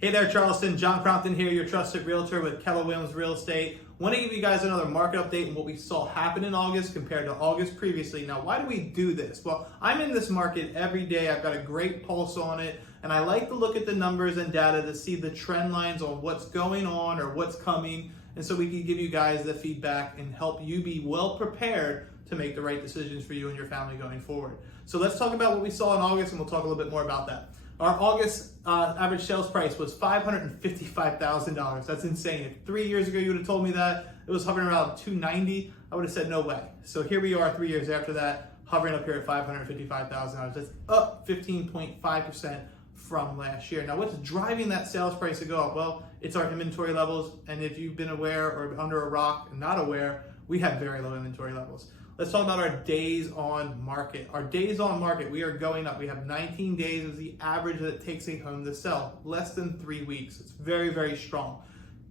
Hey there, Charleston. John Crompton here, your trusted realtor with Keller Williams Real Estate. Want to give you guys another market update on what we saw happen in August compared to August previously. Now, why do we do this? Well, I'm in this market every day. I've got a great pulse on it, and I like to look at the numbers and data to see the trend lines on what's going on or what's coming, and so we can give you guys the feedback and help you be well prepared to make the right decisions for you and your family going forward. So let's talk about what we saw in August, and we'll talk a little bit more about that. Our August average sales price was $555,000. That's insane. If 3 years ago you would have told me that it was hovering around $290, I would have said no way. So here we are 3 years after that, hovering up here at $555,000. That's up 15.5% from last year. Now, what's driving that sales price to go up? Well, it's our inventory levels. And if you've been aware or under a rock and not aware, we have very low inventory levels. Let's talk about our days on market. Our days on market, we are going up. We have 19 days as the average that it takes a home to sell, less than 3 weeks. It's very, very strong.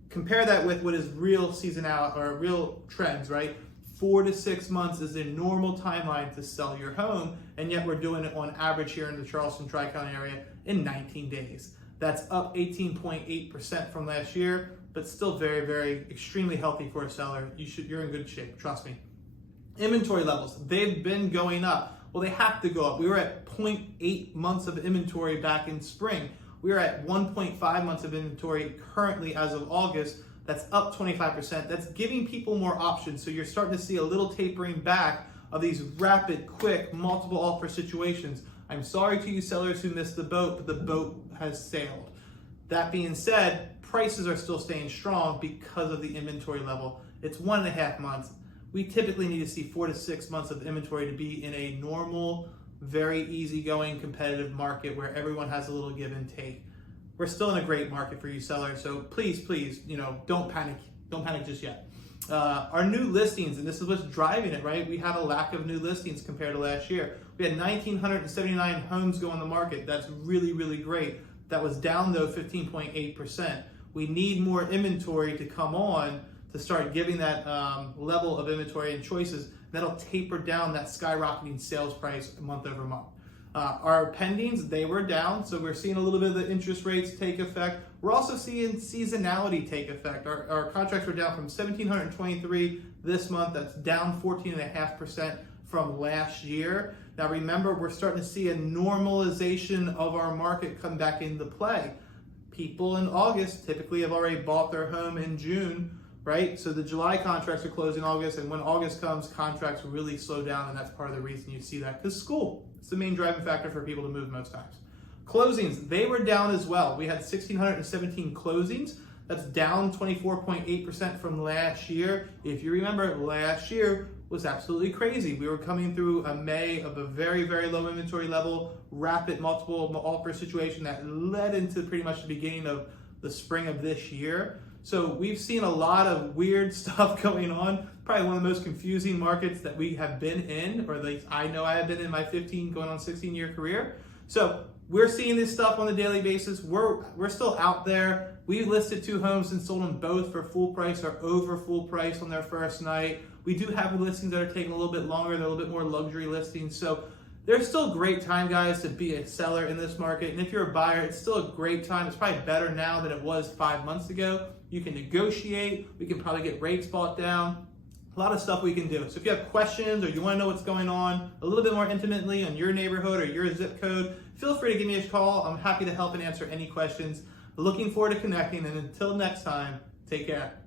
Compare that with what is real seasonality or real trends, right? 4 to 6 months is a normal timeline to sell your home, and yet we're doing it on average here in the Charleston Tri-County area in 19 days. That's up 18.8% from last year, but still very, very extremely healthy for a seller. You're in good shape, trust me. Inventory levels, they've been going up. Well, they have to go up. We were at 0.8 months of inventory back in spring. We are at 1.5 months of inventory currently as of August. That's up 25%. That's giving people more options. So you're starting to see a little tapering back of these rapid, quick, multiple offer situations. I'm sorry to you sellers who missed the boat, but the boat has sailed. That being said, prices are still staying strong because of the inventory level. It's 1.5 months. We typically need to see 4 to 6 months of inventory to be in a normal, very easygoing, competitive market where everyone has a little give and take. We're still in a great market for you sellers, so please, don't panic. Don't panic just yet. Our new listings, and this is what's driving it, right? We had a lack of new listings compared to last year. We had 1,979 homes go on the market. That's really, really great. That was down though 15.8%. We need more inventory to come on to start giving that level of inventory and choices. That'll taper down that skyrocketing sales price month over month. Our pendings, they were down, so we're seeing a little bit of the interest rates take effect. We're also seeing seasonality take effect. Our contracts were down from 1,723 this month. That's down 14.5% from last year. Now remember, we're starting to see a normalization of our market come back into play. People in August typically have already bought their home in June, right? So the July contracts are closing August, and when August comes, contracts really slow down, and that's part of the reason you see that, because school, it's the main driving factor for people to move most times. Closings, they were down as well. We had 1,617 closings. That's down 24.8% from last year. If you remember, last year was absolutely crazy. We were coming through a May of a very, very low inventory level, rapid multiple offer situation that led into pretty much the beginning of the spring of this year. So we've seen a lot of weird stuff going on. Probably one of the most confusing markets that we have been in, or at least I know I have been in my 15 going on 16-year career. So we're seeing this stuff on a daily basis. We're still out there. We listed 2 homes and sold them both for full price or over full price on their first night. We do have listings that are taking a little bit longer. They're a little bit more luxury listings. So there's still a great time, guys, to be a seller in this market. And if you're a buyer, it's still a great time. It's probably better now than it was 5 months ago. You can negotiate. We can probably get rates bought down. A lot of stuff we can do. So if you have questions or you want to know what's going on a little bit more intimately on your neighborhood or your zip code, feel free to give me a call. I'm happy to help and answer any questions. Looking forward to connecting, and until next time, take care.